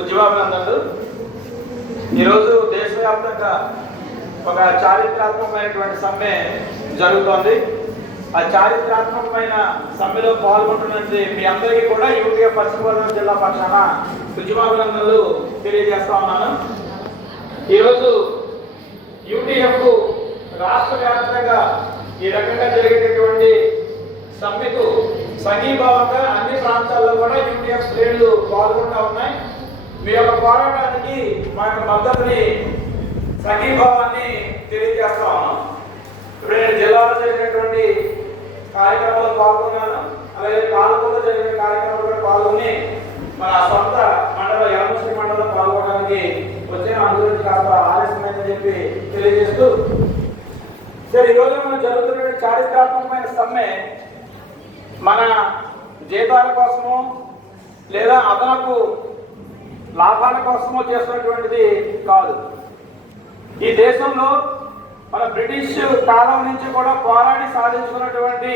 ఉద్యమాభినందనలు. ఈరోజు దేశవ్యాప్తంగా ఒక చారిత్రాత్మకమైనటువంటి సమ్మె జరుగుతోంది. ఆ చారిత్రాత్మకమైన సమ్మెలో పాల్గొంటున్నది మీ అందరికీ కూడా యూటీఎఫ్ పశ్చిమ గోదావరి జిల్లా పక్షాన ఉద్యమాభినందనలు తెలియజేస్తా ఉన్నాను. ఈరోజు యూటీఎఫ్ రాష్ట్ర వ్యాప్తంగా ఈ రకంగా జరిగేటటువంటి సమ్మెకు సంఘీభావంగా అన్ని ప్రాంతాల్లో కూడా యూటీఎఫ్ శ్రేణులు పాల్గొంటూ ఉన్నాయి. మీ యొక్క పోరాటానికి మా యొక్క మద్దతుని సంఘీభావాన్ని తెలియజేస్తా ఉన్నాం. ఇప్పుడు నేను జిల్లాలో జరిగినటువంటి కార్యక్రమాల్లో పాల్గొన్నాను, అలాగే పాలకొల్లో జరిగిన కార్యక్రమాలు కూడా పాల్గొని మన సొంత మండలం యలమంచిలి మండలంలో పాల్గొనడానికి వచ్చిన అందుగురించి కాస్త ఆలస్యమైందని చెప్పి తెలియజేస్తూ, సరే ఈరోజు మనం జరుగుతున్న చారిత్రాత్మకమైన సమ్మె మన జీతాల కోసమో లేదా అదనపు లాభాల కోసమో చేస్తున్నటువంటిది కాదు. ఈ దేశంలో మన బ్రిటిష్ కాలం నుంచి కూడా పోరాడి సాధించుకున్నటువంటి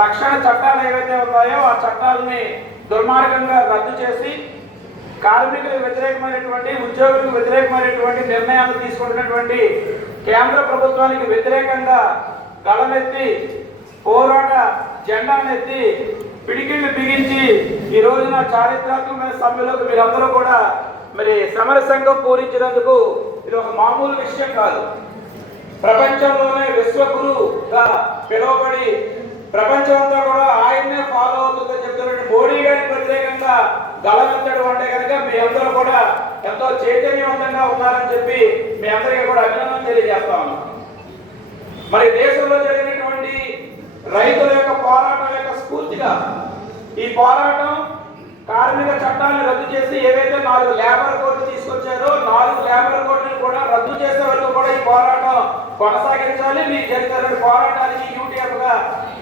రక్షణ చట్టాలు ఏవైతే ఉన్నాయో ఆ చట్టాలని దుర్మార్గంగా రద్దు చేసి కార్మికులకు వ్యతిరేకమైనటువంటి, ఉద్యోగులకు వ్యతిరేకమైనటువంటి నిర్ణయాలు తీసుకుంటున్నటువంటి కేంద్ర ప్రభుత్వానికి వ్యతిరేకంగా గళమెత్తి పోరాట జెండానెత్తి పిడికిళ్ళు బిగించి ఈ రోజున చారిత్రాత్మకమైన సమ్మెలోకి మీరందరూ కూడా మరి సమర సంఘం పూరించినందుకు ఇది ఒక మామూలు విషయం కాదు. ప్రపంచంలోనే విశ్వగురుగా పిలువబడి ప్రపంచంలో కూడా ఆయన్నే ఫాలో అవుతుందని చెప్తున్న మోడీ గారికి వ్యతిరేకంగా గళమెత్తడం అంటే కనుక మీ అందరూ కూడా ఎంతో చైతన్యవంతంగా ఉన్నారని చెప్పి మీ అందరికీ కూడా అభినందన తెలియజేస్తా ఉన్నాం. మరి దేశంలో జరిగినటువంటి రైతుల యొక్క పోరాటం యొక్క స్ఫూర్తిగా ఈ పోరాటం కార్మిక చట్టాలను రద్దు చేసి ఏవైతే 4 లేబర్ కోడ్లు తీసుకొచ్చారో 4 లేబర్ కోడ్లను కూడా రద్దు చేసే వరకు కూడా ఈ పోరాటం కొనసాగించాలి. మీ జరిగిన పోరాటానికి యూటీఎఫ్ గా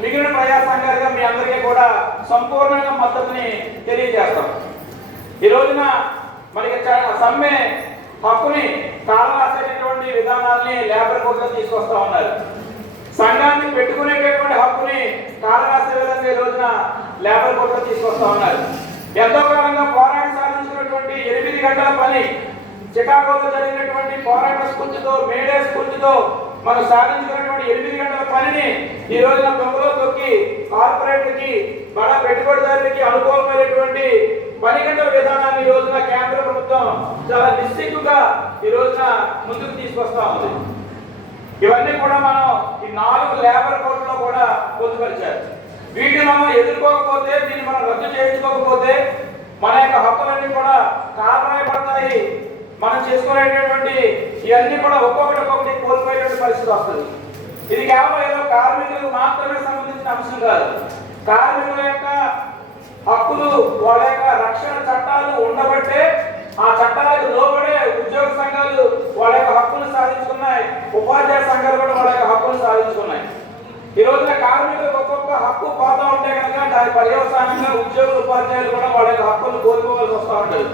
మిగిలిన ప్రజా సంఘాలుగా మీ అందరికీ కూడా సంపూర్ణంగా మద్దతుని తెలియజేస్తాం. ఈ రోజున మనకి సమ్మె హక్కుని కాలరాసేటటువంటి విధానాల్ని లేబర్ కోడ్లో తీసుకొస్తా ఉన్నారు. సంఘాన్ని పెట్టుకునేటటువంటి హక్కుని కాలరాసే విధంగా ఈ రోజున లేబర్ కోడ్లో తీసుకొస్తా ఉన్నారు. ఎంతో కాలంగా పోరాటం సాధించినటువంటి 8 గంటల పని, చికాగోలో జరిగినటువంటి పోరాట స్ఫూర్తితో, మేడే స్ఫూర్తితో మనం సాధించుకున్నటువంటి 8 గంటల పనిని ఈ రోజున దొంగలో తొక్కి కార్పొరేట్లకి, బడా పెట్టుబడిదారులకి అనుకూలమైనటువంటి 10 గంటల విధానాన్ని ఈ రోజున కేంద్ర ప్రభుత్వం చాలా నిశ్చితంగా ఈ రోజున ముందుకు తీసుకొస్తా ఉంది. ఇవన్నీ కూడా మనం ఈ 4 లేబర్ కోడ్లో కూడా పొందుపరిచారు. వీటిని మనం ఎదుర్కోకపోతే, దీన్ని మనం రద్దు చేయించుకోకపోతే మన యొక్క హక్కులన్నీ కూడా కారణమైపడతాయి. మనం చేసుకునేటటువంటి ఇవన్నీ కూడా ఒక్కొక్కటి కోల్పోయేటువంటి పరిస్థితి వస్తుంది. ఇది కేవలం ఏదో కార్మికులకు మాత్రమే సంబంధించిన అంశం కాదు. కార్మికుల యొక్క హక్కులు, వాళ్ళ యొక్క రక్షణ చట్టాలు ఉండబట్టే ఆ చట్టాలకు లోబడే ఉద్యోగ సంఘాలు వాళ్ళ యొక్క హక్కులు సాధించుకున్నాయి. ఉపాధ్యాయ సంఘాలు కూడా వాళ్ళ యొక్క హక్కులు సాధించుకున్నాయి. ఈ రోజున కార్మికులకు ఒక్కొక్క హక్కు పోతా ఉంటే కనుక దాని పర్యవసానంగా ఉద్యోగులు, ఉపాధ్యాయులు కూడా వాళ్ళ యొక్క హక్కులు కోల్పోవాల్సి వస్తూ ఉంటుంది.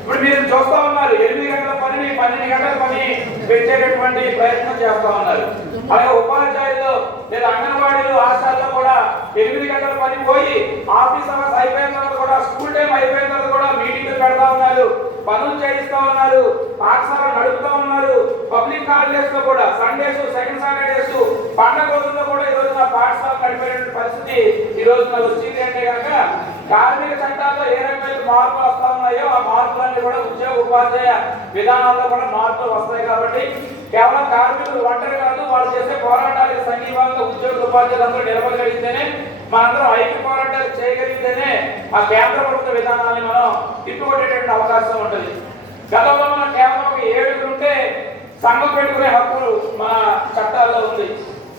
ఇప్పుడు మీరు చూస్తా ఉన్నారు, 8 గంటల పనిని 12 గంటల పని పెంచేటటువంటి ప్రయత్నం చేస్తా ఉన్నారు. అలాగే ఉపాధ్యాయులు లేదా అంగన్వాడీలు, ఆశాల్లో కూడా 8 గంటల పని పోయి ఆఫీస్ అవర్స్ అయిపోయిన తర్వాత కూడా, స్కూల్ టైం అయిపోయిన తర్వాత కూడా మీటింగ్లు పెడతా ఉన్నారు, పనులు చేయిస్తా ఉన్నారు, పాఠశాల నడుపుతా ఉన్నారు. పబ్లిక్ హాలిడేస్ లో కూడా, సండేస్, సెకండ్ సాటర్డేస్, పండగ రోజుల్లో కూడా ఈ రోజున పాఠశాల నడిపేటువంటి పరిస్థితి ఈ రోజున వచ్చింది. అంటే కనుక కార్మిక చట్టాల్లో ఏ రకమైన మార్పులు వస్తా ఉన్నాయో ఆ మార్పులన్నీ కూడా ఉద్యోగ, ఉపాధ్యాయ విధానాల్లో కూడా మార్పులు వస్తాయి. కాబట్టి కేవలం కార్మికులు ఒంటరి కాదు, వాళ్ళు చేసే పోరాటాలకు సంఘీభావంగా ఉద్యోగ, ఉపాధ్యాయులు అందరూ నిలబడగలిగితేనే, మనందరం ఐక్య పోరాటాలు చేయగలిగితేనే ఆ కేంద్ర ప్రభుత్వ విధానాన్ని మనం తిప్పుకొట్టేటువంటి అవకాశం ఉంటుంది. గతంలో మనం కేవలం ఒక 7 ఉంటే సంఘం పెట్టుకునే హక్కులు మన చట్టాల్లో ఉంది.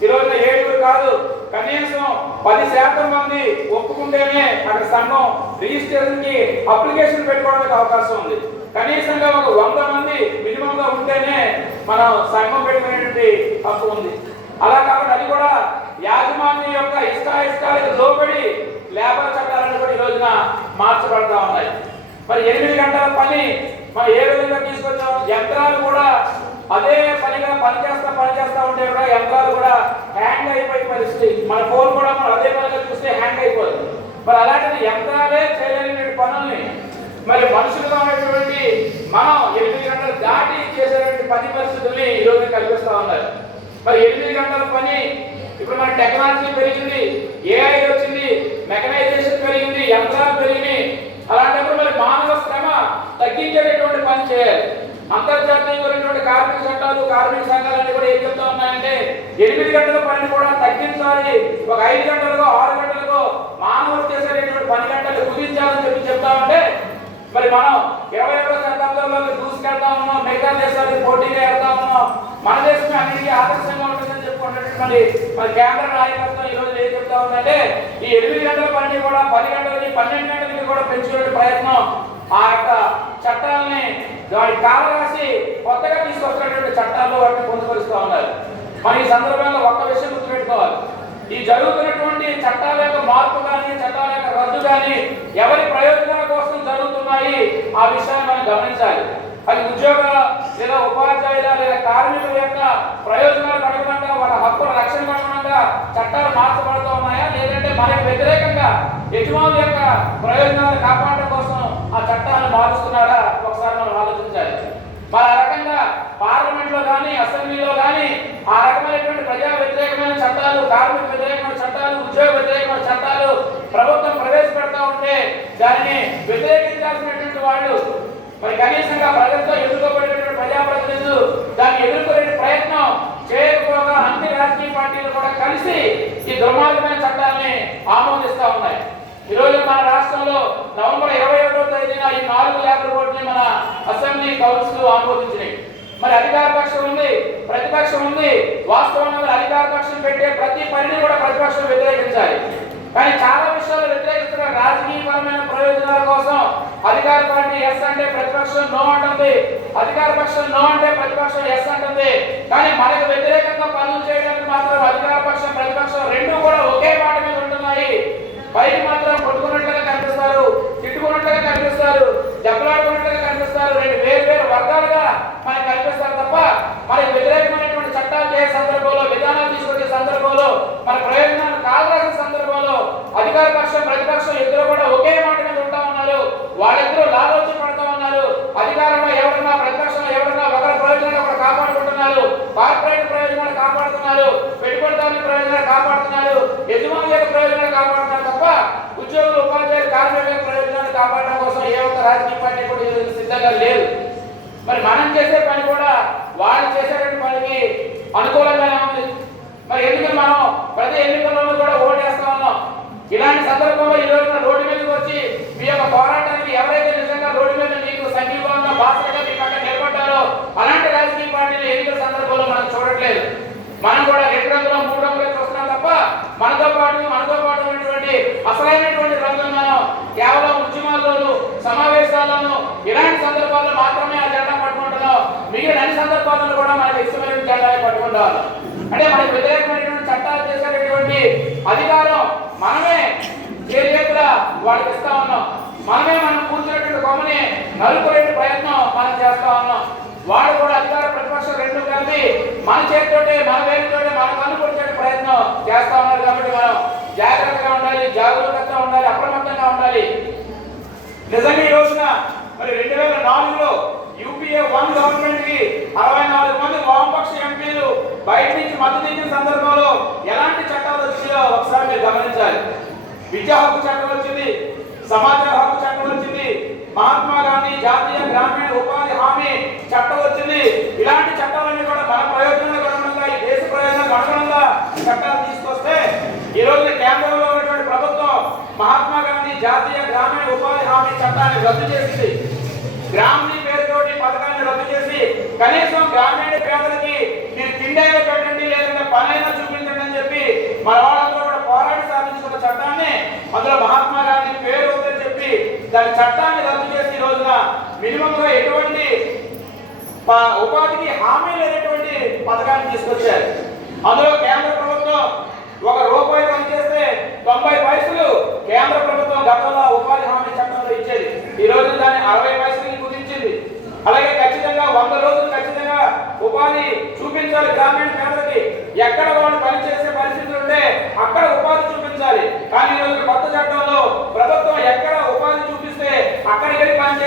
ఈ రోజున 7 కాదు, కనీసం 10% మంది ఒప్పుకుంటేనే అక్కడ సంఘం రిజిస్ట్రేషన్ కి అప్లికేషన్ పెట్టుకోవడానికి అవకాశం ఉంది. కనీసంగా ఒక 100 మంది మినిమం గా ఉంటేనే మనం సంఘం పెట్టుకునేటువంటి హక్కు ఉంది. అలా కాబట్టి అది కూడా యాజమాన్యం యొక్క ఇష్టాయిష్టాలకు లోబడి లేబర్ చట్టాలను కూడా ఈ రోజున మార్చబడతా ఉన్నాయి. మరి 8 గంటల పని మనం ఏ విధంగా తీసుకొచ్చాం? యంత్రాలు కూడా అదే పనిగా పనిచేస్తా ఉంటే కూడా యంత్రాలు కూడా హ్యాంగ్ అయిపోయే పరిస్థితి. మన ఫోన్ కూడా మనం అదే పనిగా చూస్తే హ్యాంగ్ అయిపోతుంది. మరి అలాంటిది యంత్రాలే చేయలేని పనుల్ని మరి మనుషులుగా ఉన్నటువంటి మనం 8 గంటలు దాటి చేసేటువంటి పని పరిస్థితుల్ని ఈ రోజు కల్పిస్తా ఉన్నారు. మరి 8 గంటల పని ఇప్పుడు మన టెక్నాలజీ పెరిగింది, ఏఐ వచ్చింది, మెకనైజేషన్ పెరిగింది, యంత్రాలు పెరిగినాయి. అలాంటప్పుడు మరి మానవ శ్రమ తగ్గించేటటువంటి పని చేయాలి. అంతర్జాతీయమైనటువంటి కార్మిక చట్టాలు, కార్మిక సంఘాలన్నీ కూడా ఏం చెప్తా ఉన్నాయంటే 8 గంటల పనిని కూడా తగ్గించాలి, ఒక 5 గంటలకో 6 గంటలకో మానవులు చేసేటటువంటి పని గంటలు కుదించాలని చెప్తా ఉంటే మరి మనం 21వ శతాబ్దంలో దూసుకెళ్తా ఉన్నాం, మిగతా దేశాలకు పోటీగా వెళ్తా ఉన్నాం. మన దేశమే అన్నిటికీ ఆదర్శంగా ఉంటుందని చెప్పుకున్నటువంటి మరి కేంద్ర నాయకత్వం ఈ రోజు ఏం చెప్తా ఉందంటే ఈ 8 గంటల పని కూడా 10 గంటలకి 12 గంటలకి కూడా పెంచుకునే ప్రయత్నం ఆ యొక్క చట్టాలని దాని కాలరాసి కొత్తగా తీసుకొచ్చినటువంటి చట్టాల్లో వాటిని పొందుపరుస్తూ ఉన్నారు. మరి ఈ సందర్భంగా ఒక్క విషయం గుర్తుపెట్టుకోవాలి, ఈ జరుగుతున్నటువంటి చట్టాల యొక్క మార్పు కానీ చట్టాల యొక్క రద్దు కానీ ఎవరి ప్రయోజనాల కోసం జరుగుతున్నాయి ఆ విషయాన్ని మనం గమనించాలి. అది ఉద్యోగ లేదా ఉపాధ్యాయుల లేదా కార్మికుల యొక్క ప్రయోజనాలకు అనుగుణంగా వాళ్ళ హక్కుల రక్షణకు అనుగుణంగా చట్టాలు మార్చబడుతూ ఉన్నాయా, లేదంటే మనకు వ్యతిరేకంగా యజమానుల యొక్క ప్రయోజనాలు కాపాడడం కోసం ఆ చట్టాలను మారుస్తున్నారా ఒకసారి మనం ఆలోచించాలి. మరి ఆ రకంగా పార్లమెంట్ లో కానీ అసెంబ్లీలో కానీ ఆ రకమైనటువంటి ప్రజా వ్యతిరేకమైన చట్టాలు, కార్మిక వ్యతిరేకమైన చట్టాలు, ఉద్యోగ వ్యతిరేకమైన చట్టాలు ప్రభుత్వం ప్రవేశపెడతా ఉంటే దానిని వ్యతిరేకించాల్సినటువంటి వాళ్ళు మరి కనీసంగా ప్రజలతో ఎదుర్కోబడినటువంటి ప్రజాప్రతినిధులు దాన్ని ఎదుర్కొనే ప్రయత్నం చేయకపోగా అన్ని రాజకీయ పార్టీలు కూడా కలిసి ఈ దుర్మార్గమైన చట్టాన్ని ఆమోదిస్తా ఉన్నాయి. ఈ రోజు మన రాష్ట్రంలో నవంబర్ 21వ తేదీన ఈ 4 ల్యాబ్ రిపోర్ట్ని మన అసెంబ్లీ కౌన్సిల్ ఆమోదించినాయి. మరి అధికార పక్షం ఉంది, ప్రతిపక్షం ఉంది. వాస్తవంగా అధికార పక్షం పెట్టే ప్రతి పనిని కూడా ప్రతిపక్షం వ్యతిరేకించాలి. కానీ చాలా విషయాలు వ్యతిరేకిస్తున్న రాజకీయపరమైన ప్రయోజనాల కోసం అధికార పార్టీ ఎస్ అంటే ప్రతిపక్షం నో అంటుంది, అధికార పక్షం నో అంటే ప్రతిపక్షం ఎస్ అంటుంది. కానీ మనకు వ్యతిరేకంగా పనులు చేయడానికి మాత్రం అధికార పక్షం ప్రతిపక్షం రెండూ కూడా ఒకే మాట మీద ఉంటున్నాయి. పైకి మాత్రం కొట్టుకున్నట్లుగా కనిపిస్తారు, తిట్టుకున్నట్లుగా కనిపిస్తారు, దెబ్బలాడుకున్నట్లుగా కనిపిస్తారు. రెండు వేరు వర్గాలుగా మనకు కనిపిస్తారు తప్ప మనకి వ్యతిరేకమైనటువంటి చట్టాలు చేసే సందర్భంలో, విధానాలు తీసుకొచ్చే సందర్భంలో, మన ప్రయోజనాలు కాలరాసిన సందర్భంలో అధికార పక్షం ప్రతిపక్షం ఇద్దరు కూడా ఒకే మాట మీద ఉంటా ఉన్నారు. వాళ్ళిద్దరూ లాలోచన పడుతూ ఉన్నారు. అధికారంలో ఎవరన్నా ప్రతిపక్షంలో ఎవరన్నా ఒకరి ప్రయోజనాలు ఒకరు కాపాడుకుంటున్నారు, కార్పొరేట్ ప్రయోజనాలు కాపాడుతున్నారు, పెట్టుబడిదారుల ప్రయోజనాలు కాపాడుతున్నారు, యజమానుల యొక్క ప్రయోజనాలు కాపాడుతున్నారు తప్ప ఉద్యోగులు, ఉపాధ్యాయులు, కార్మికుల ప్రయోజనాలు కాపాడడం కోసం ఏ ఒక్క రాజకీయ పార్టీ కూడా సిద్ధంగా లేదు. మరి మనం చేసే పని కూడా వాళ్ళు చేసేటువంటి పనికి అనుకూలంగానే ఉంది. మరి ఎందుకంటే మనం ప్రతి ఎన్నికల్లోనూ కూడా ఓటేస్తా ఉన్నాం. ఇలాంటి సందర్భంలో ఈ రోజున రోడ్డు మీదకి వచ్చి మీ యొక్క పోరాటానికి ఎవరైతే నిజంగా రోడ్డు మీద మీకు సంఘీభావంగా బాధ్యతగా మీకు అక్కడ నిలబడ్డారో అలాంటి రాజకీయ పార్టీలు ఎన్నికల సందర్భంలో మనం చూడట్లేదు. మనం కూడా 2 రంగులు 3 రంగులు చూస్తున్నాం తప్ప మనతో పాటు ఉన్నటువంటి అసలైనటువంటి రంగులు మనం కేవలం ఉద్యమాల్లోనూ సమావేశాల్లోనూ ఇలాంటి సందర్భాల్లో మాత్రమే ఆ జెండా పట్టుకుంటున్నాం. మిగిలిన అన్ని సందర్భాలను కూడా మనకు ఇష్టమైన జెండాని పట్టుకుంటాం. అంటే మనకు వ్యతిరేకమైనటువంటి చట్టాలు చేసేటటువంటి అధికారం మనమే చేతులా వాళ్ళకి ఇస్తా ఉన్నాం. మనమే మనం కూర్చున్నటువంటి కొమ్మని నలుపుకునే ప్రయత్నం మనం చేస్తా ఉన్నాం. వాళ్ళు కూడా అధికార ప్రతిపక్షం రెండు కలిపి మన చేతితోటే మన వేరుతోటే మన కన్ను పొడిచే ప్రయత్నం చేస్తా ఉన్నారు. కాబట్టి మనం జాగ్రత్తగా ఉండాలి, జాగరూకతగా ఉండాలి, అప్రమత్తంగా ఉండాలి. నిజంగా ఈ రోజున మరి 2004లో యూపీఏ 1 గవర్నమెంట్ కి 64 మంది వామపక్ష ఎంపీలు బయట నుంచి మద్దతు ఇచ్చిన సందర్భంలో ఎలాంటి చట్టాలు వచ్చాయో ఒకసారి మీరు గమనించాలి. విద్యా హక్కు చట్టం వచ్చింది, సమాచార హక్కు చట్టం వచ్చింది, మహాత్మా గాంధీ జాతీయ గ్రామీణ ఉపాధి హామీ చట్టం వచ్చింది. ఇలాంటి చట్టాలన్నీ కూడా మన ప్రయోజనాలకు అనుగుణంగా, ఈ దేశ ప్రయోజనాలకు అనుగుణంగా చట్టాలు తీసుకొస్తే ఈ రోజు కేంద్రంలో ఉన్నటువంటి ప్రభుత్వం మహాత్మా గాంధీ జాతీయ గ్రామీణ ఉపాధి హామీ చట్టాన్ని రద్దు చేసింది. గ్రామీణ పేరుతోటి పథకాన్ని రద్దు చేసి కనీసం గ్రామీణ పేదలకి మీరు తిండైనా పెట్టండి, లేదంటే పనైనా చూపించండి అని చెప్పి మన వాళ్ళందరూ కూడా పోరాడి సాధించుకున్న చట్టాన్ని అందులో మహాత్మా గాంధీ పేరు ఉందని చెప్పి దాని చట్టాన్ని రద్దు చేసి ఈ రోజున మినిమం గా ఎటువంటి ఉపాధికి హామీ లేనటువంటి పథకాన్ని తీసుకొచ్చారు. అందులో కేంద్ర ప్రభుత్వం ₹1 పనిచేస్తే 90 పైసలు కేంద్ర ప్రభుత్వం గతంలో ఉపాధి హామీ చట్టంలో ఇచ్చేది. ఈ రోజు దాన్ని 60 పైసలకి కుదించింది. అలాగే ఖచ్చితంగా 100 రోజులు ఖచ్చితంగా ఉపాధి చూపించాలి గ్రామీణ పేదలకి. ఎక్కడ వాళ్ళు పనిచేసే పరిస్థితులు ఉంటే అక్కడ ఉపాధి చూపించాలి. కానీ ఈ రోజు కొత్త చట్టంలో ప్రభుత్వం ఎక్కడ ఉపాధి చూపిస్తే అక్కడికి వెళ్ళి పని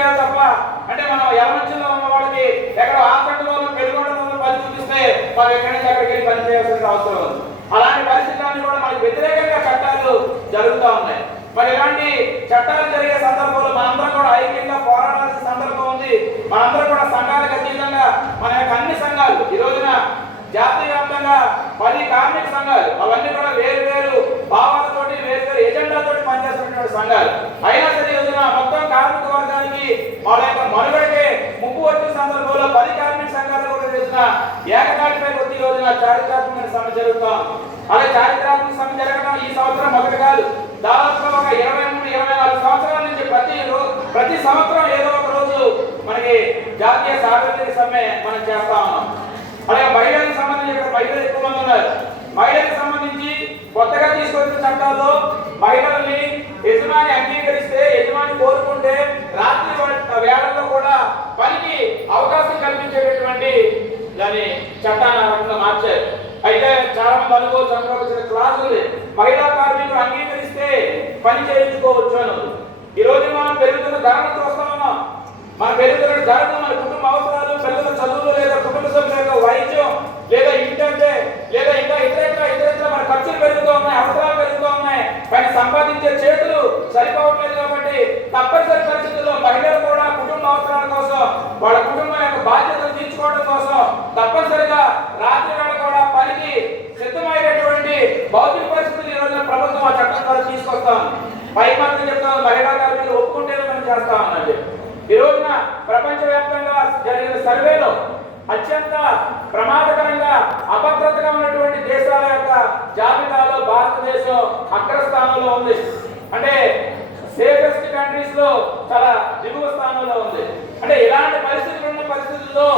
అంటే మనం ఎలమంచిలో ఉన్న వాళ్ళకి ఎక్కడ ఆకంటలోనూ పెరుగుండలోనూ పని చూపిస్తే మనం ఎక్కడి నుంచి అక్కడికి వెళ్ళి పని చేయాల్సిన అవసరం ఉంది. అలాంటి పరిస్థితులన్నీ కూడా మనకి వ్యతిరేకంగా చట్టాలు జరుగుతూ ఉన్నాయి. మరి ఇలాంటి చట్టాలు జరిగే సందర్భంలో మనందరం కూడా ఐక్యంగా పోరాడాల్సిన సందర్భం ఉంది. మనందరం కూడా సంఘాలకు అతీతంగా మన యొక్క అన్ని సంఘాలు ఈ రోజున జాతీయ వ్యాప్తంగా 10 కార్మిక సంఘాలు అవన్నీ కూడా వేరు వేరు భావాలతోటి వేరు వేరు ఎజెండాతోటి పనిచేస్తున్నటువంటి సంఘాలు అయినా సరే ఈ రోజున మొత్తం కార్మిక వర్గానికి వాళ్ళ యొక్క మనుగడకే ముప్పు వచ్చిన సందర్భంలో 10 కార్మిక సంఘాలు కూడా చేసిన ఏకతాటిపై కొద్ది రోజున చారిత్రాత్మక సమ్మె జరుగుతాం. అలాగే చారిత్రాత్మక సమ్మె జరగడం ఈ సంవత్సరం మొదటి కాదు. దాదాపుగా ఒక 23-24 సంవత్సరాల నుంచి ప్రతి సంవత్సరం ఏదో ఒక రోజు మనకి జాతీయ సార్వత్రిక సమ్మె మనం చేస్తా ఉన్నాం. అలాగే మహిళలకు సంబంధించి మహిళలు ఎక్కువ మంది ఉన్నారు. మహిళలకు సంబంధించి కొత్తగా తీసుకొచ్చిన చట్టాల్లో మహిళల్ని యజమాని అంగీకరిస్తే యజమాని కోరుకుంటే రాత్రి వేళల్లో కూడా పనికి అవకాశం కల్పించేటటువంటి దాని చట్టాన్ని ఆ రకంగా మార్చారు. అయితే చాలా మంది అనుకోవచ్చు అనుకోవచ్చిన క్లాసులు మహిళా కార్మికులు అంగీకరిస్తే పని చేయించుకోవచ్చు అని. ఈ రోజు మనం పెరుగుతున్న ధరను చూస్తా ఉన్నాం. మన పెరుగుతున్న ధరను మన కుటుంబ అవసరాలు, పిల్లల చదువులు లేదా కుటుంబ సభ్యుల యొక్క వైద్యం లేదా ఇంటంటే లేదా ఇంకా ఇతర మన ఖర్చులు పెరుగుతూ ఉన్నాయి, అవసరాలు పెరుగుతూ ఉన్నాయి. కానీ సంపాదించే చేతులు సరిపోవట్లేదు కాబట్టి తప్పనిసరి పరిస్థితుల్లో మహిళలు కూడా కుటుంబ అవసరాల కోసం వాళ్ళ కుటుంబం యొక్క బాధ్యతలు తీర్చుకోవడం కోసం తప్పనిసరిగా రాత్రి వేళ కూడా పనికి సిద్ధమయ్యేటటువంటి భౌతిక పరిస్థితులు ఈ రోజున ప్రభుత్వం ఆ చట్టం ద్వారా తీసుకొస్తాం. పై మాత్రం చెప్తాం మహిళా కార్మికులు ఒప్పుకుంటేనే మనం చేస్తాం అన్నది. ఈ రోజున ప్రపంచవ్యాప్తంగా జరిగిన సర్వేలో అత్యంత ప్రమాదకరంగా అభద్రతగా ఉన్నటువంటి దేశాల యొక్క జాబితాలో భారతదేశం అగ్రస్థానంలో ఉంది. అంటే సేఫెస్ట్ కంట్రీస్ లో చాలా దిగువ స్థానంలో ఉంది. అంటే ఇలాంటి పరిస్థితుల్లో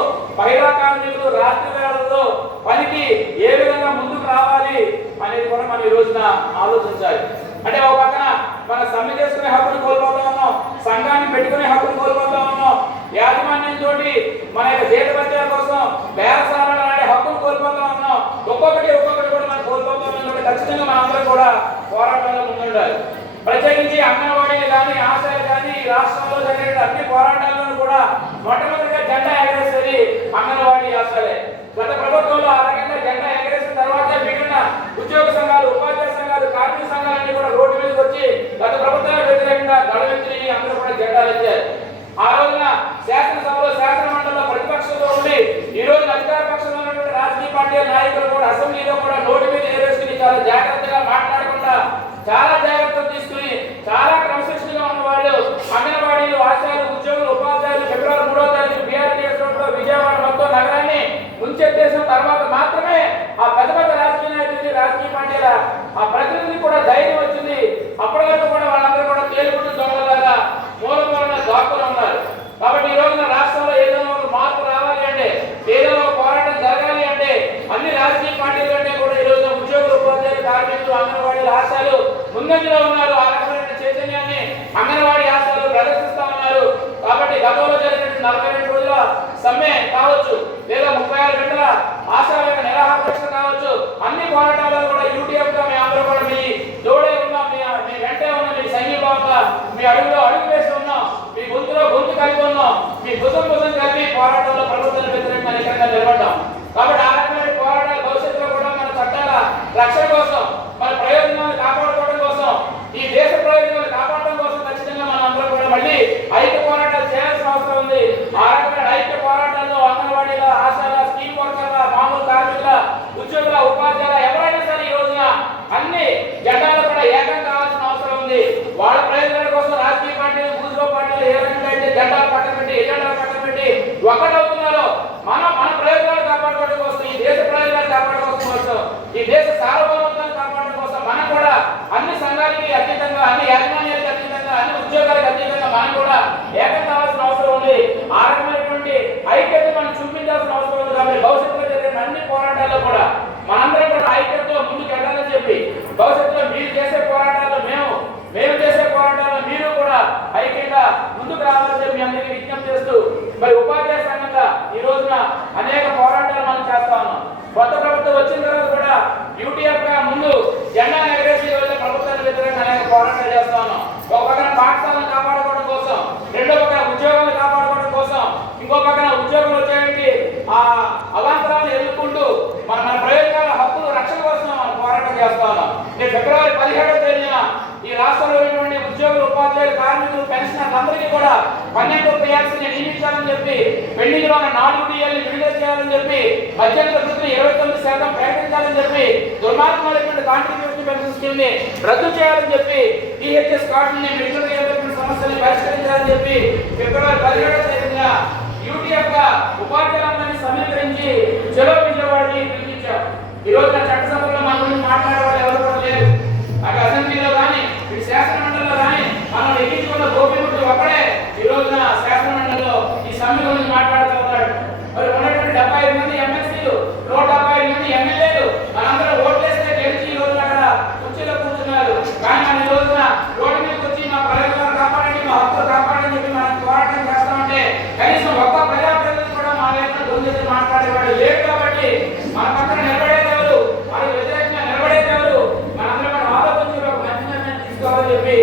మహిళా కార్మికులు రాత్రి వేళల్లో పనికి ఏ విధంగా ముందుకు రావాలి అనేది కూడా మనం ఈ రోజున ఆలోచించాలి. అంటే ఒక పక్కన మన సమ్మె చేసుకునే హక్కును కోల్పోతా ఉన్నాం, సంఘాన్ని పెట్టుకునే హక్కును కోల్పోతా ఉన్నాం, యాజమాన్యంతో మన యొక్క జీతభత్యాల కోసం బేరసారాలు ఆడే హక్కును కోల్పోతా ఉన్నాం. ఒక్కొక్కటి కూడా మనం కోల్పోతా ఉన్నాం. ఖచ్చితంగా మనందరం కూడా పోరాటాల్లో ముందుండాలి. ప్రత్యేకించి అంగన్వాడీలు కానీ ఆశయాలు కానీ రాష్ట్రంలో జరిగే అన్ని పోరాటాలను కూడా మొట్టమొదటిగా జెండా ఎగరేసేది అంగన్వాడీ ఆశలే. గత ప్రభుత్వంలో ఆ రకంగా జెండా ఎగరేసిన తర్వాత మిగిలిన ఉద్యోగ సంఘాలు, ఉపాధ్యాయ సంఘాలు, కార్మిక సంఘాలన్నీ కూడా రోడ్డు మీదకి వచ్చి గత ప్రభుత్వానికి వ్యతిరేకంగా గడవెత్తి అందరూ కూడా జెండాలు ఎత్తారు. ఆ రోజున శాసనసభలో శాసనమండలిలో ప్రతిపక్షంలో ఉండి ఈ రోజు అధికార పక్షంలో ఉన్నటువంటి రాజకీయ పార్టీల నాయకులు కూడా అసెంబ్లీలో కూడా నోటి మీద ఎగరేసుకుని చాలా జాగ్రత్తగా మాట్లాడకుండా చాలా జాగ్రత్తలు తీసుకుని చాలా క్రమశిక్షణగా ఉన్న వాళ్ళు అంగన్వాడీలు, ఆశయాలు, ఉద్యోగులు, ఉపాధ్యాయులు ఫిబ్రవరి 3వ తారీఖు బీఆర్టీఎస్ రోడ్లో విజయవాడ మొత్తం నగరాన్ని ముంచెత్తేసిన తర్వాత మాత్రమే ఆ పెద్ద రాజకీయ నాయకులకి, రాజకీయ పార్టీల ఆ ప్రతినిధి కూడా ధైర్యం వచ్చింది. అప్పటి వరకు కూడా వాళ్ళందరూ కూడా తేలిపుట్టు దొంగలాగా మూలమూలన దాక్కుని ఉన్నారు. కాబట్టి ఈ రోజున రాష్ట్రంలో ఏదైనా ఒక మార్పు రావాలి అంటే, ఏదైనా ఒక పోరాటం జరగాలి అంటే అన్ని రాజకీయ పార్టీల కంటే కూడా ఈ రోజున ఉద్యోగులు, ఉపాధ్యాయులు, కార్మికులు, అంగన్వాడీల ఆశయాలు ముందంజలో ఉన్నారు. ఆ రకమైన చైతన్యాన్ని అంగన్వాడీ ఆశయాలు ప్రదర్శిస్తా ఉన్నారు. కాబట్టి గతంలో జరిగినటువంటి 42 రోజుల సమ్మె కావచ్చు లేదా 36 గంటల ఆశయాల యొక్క నిరాహార దీక్ష కావచ్చు, అన్ని పోరాటాలను కూడా యూటీఎఫ్ గా మేము అందరూ కూడా మీ తోడే ఉన్నాం, మీ వెంటే ఉన్నాం, మీ సంఘీభావంగా మీ అడుగులో అడుగు వేసి ఉన్నాం, మీ గొంతులో గొంతు కలిగి ఉన్నాం, మీ భుజం కలిపి పోరాటంలో ప్రభుత్వానికి వ్యతిరేకంగా నికరంగా నిలబడ్డాం. కాబట్టి ఆ రకమైన పోరాటాలు భవిష్యత్తులో కూడా మన చట్టాల రక్షణ కోసం, మన ప్రయోజనాలను కాపాడుకోవడం కోసం, ఈ దేశ ప్రయోజనాలు కాపాడడం కోసం ఖచ్చితంగా మనం అందరం కూడా మళ్ళీ ఐక్య పోరాటాలు చేయాల్సిన అవసరం ఉంది. ఆ రకమైన ఐక్య పోరాటాల్లో అంగన్వాడీల, ఆశాల, స్కీమ్ వర్కర్ల, మామూలు కార్మికుల, ఉద్యోగుల, ఉపాధ్యాయుల ఎవరైనా సరే ఈ రోజున అన్ని జెండాలు కూడా ఏకం కావాల్సిన అవసరం ఉంది. వాళ్ళ ప్రయోజనాల కోసం రాజకీయ పార్టీలు, భూస్వ పార్టీలు ఏ రకంగా అయితే జెండాలు పక్కన పెట్టి ఎజెండాలు పక్కన పెట్టి ఒకటవుతున్నారో మన ప్రయోజనాలు కాపాడుకోవడం కోసం, ఈ దేశ ప్రయోజనాలు కాపాడుకోవడం కోసం, ఈ దేశ సార్వభౌమత్వాన్ని కాపాడడం కోసం మనం కూడా అన్ని సంఘాలకి అతీతంగా, అన్ని యాజమాన్యాలకు అతీతంగా, అన్ని ఉద్యోగాలకు అతీతంగా మనం కూడా ఏకం కావాల్సిన అవసరం ఉంది. ఆ రకమైనటువంటి ఐక్యత మనం చూపించాల్సిన అవసరం ఉంది. కాబట్టి భవిష్యత్తులో జరిగిన అన్ని పోరాటాల్లో కూడా మనందరం కూడా ఐక్యతతో ముందుకు వెళ్ళాలని చెప్పి, భవిష్యత్తులో మీరు చేసే పోరాటాలు మేము చేసే పోరాటాలు మీరు కూడా ఐక్యంగా ముందుకు రావాలని చెప్పి మీ అందరికీ విజ్ఞప్తి చేస్తూ, మరి ఉపాధ్యాయ సంఘంగా ఈ రోజున అనేక పోరాటాలు మనం చేస్తా ఉన్నాం. కొత్త ప్రభుత్వం వచ్చిన తర్వాత కూడా యూటీఎఫ్ గా ముందు జెండా ఎగరేసి ప్రభుత్వానికి వ్యతిరేకంగా అనేక పోరాటాలు చేస్తా ఉన్నాం. ఒక పక్కన పాఠశాలను కాపాడుకోవడం కోసం, రెండో పక్కన ఉద్యోగ అవాంతరాలను ఎదుర్కొంటూ మన ప్రయోజనాల హక్కులు రక్షణ కోసం మనం పోరాటం చేస్తా ఉన్నాం. నేను ఫిబ్రవరి 17వ తేదీన ఈ రాష్ట్రంలో ఉన్నటువంటి ఉద్యోగులు, ఉపాధ్యాయులు, కార్మికులు, పెన్షనర్లు అందరికీ కూడా 12వ పే యాక్ట్ని నియమించాలని చెప్పి, పెండింగ్ లో ఉన్న 4 డిఏల్ని విడుదల చేయాలని చెప్పి, మధ్యంతర వృత్తిని 29% ప్రకటించాలని చెప్పి, దుర్మార్గమైనటువంటి కాంట్రిబ్యూషన్ పెన్షన్ స్కీమ్ ని రద్దు చేయాలని చెప్పి, టీహెచ్ఎస్ కార్డుని మెడికల్ రియంబర్స్మెంట్ సమస్యల్ని పరిష్కరించాలని చెప్పి ఫిబ్రవరి 17వ తేదీన యూటీఎఫ్ ఉపాధ్యాయులందరినీ సమీకరించి చలో విజయవాడని పిలిపించారు. ఈ రోజు చట్టసభలో మన గురించి మాట్లాడే వాళ్ళు ఎవరు కూడా లేరు. అటు అసెంబ్లీలో కానీ ఇటు శాసన మండలిలో కానీ మనం ఎక్కించుకున్న గోపిముడు ఒక్కడే ఈ రోజున శాసన మండలిలో ఈ సమ్మె గురించి మాట్లాడుతూ ఉన్నాడు. మరి ఉన్నటువంటి 75 మంది ఎమ్మెల్సీలు, 175 మంది ఎమ్మెల్యేలు మనందరూ ఓట్లేస్తే గెలిచి ఈ రోజున అక్కడ కుర్చీలో కూర్చున్నారు. కానీ మన ఈ రోజున రోడ్డు మీదకి వచ్చి మా ప్రయోజనాలు కాపాడండి, మా హక్కులు కాపాడని చెప్పి మనం పోరాటం చేస్తామంటే కనీసం ఒక్క ప్రజాప్రతినిధి కూడా మా వైపున గొంతెత్తి మాట్లాడేవాడు లేడు. కాబట్టి మన పక్కన నిలబడేదెవరు, మనకు వ్యతిరేకంగా నిలబడేదెవరు, మనందరం ఆలోచించి ఒక మంచి నిర్ణయం తీసుకోవాలని చెప్పి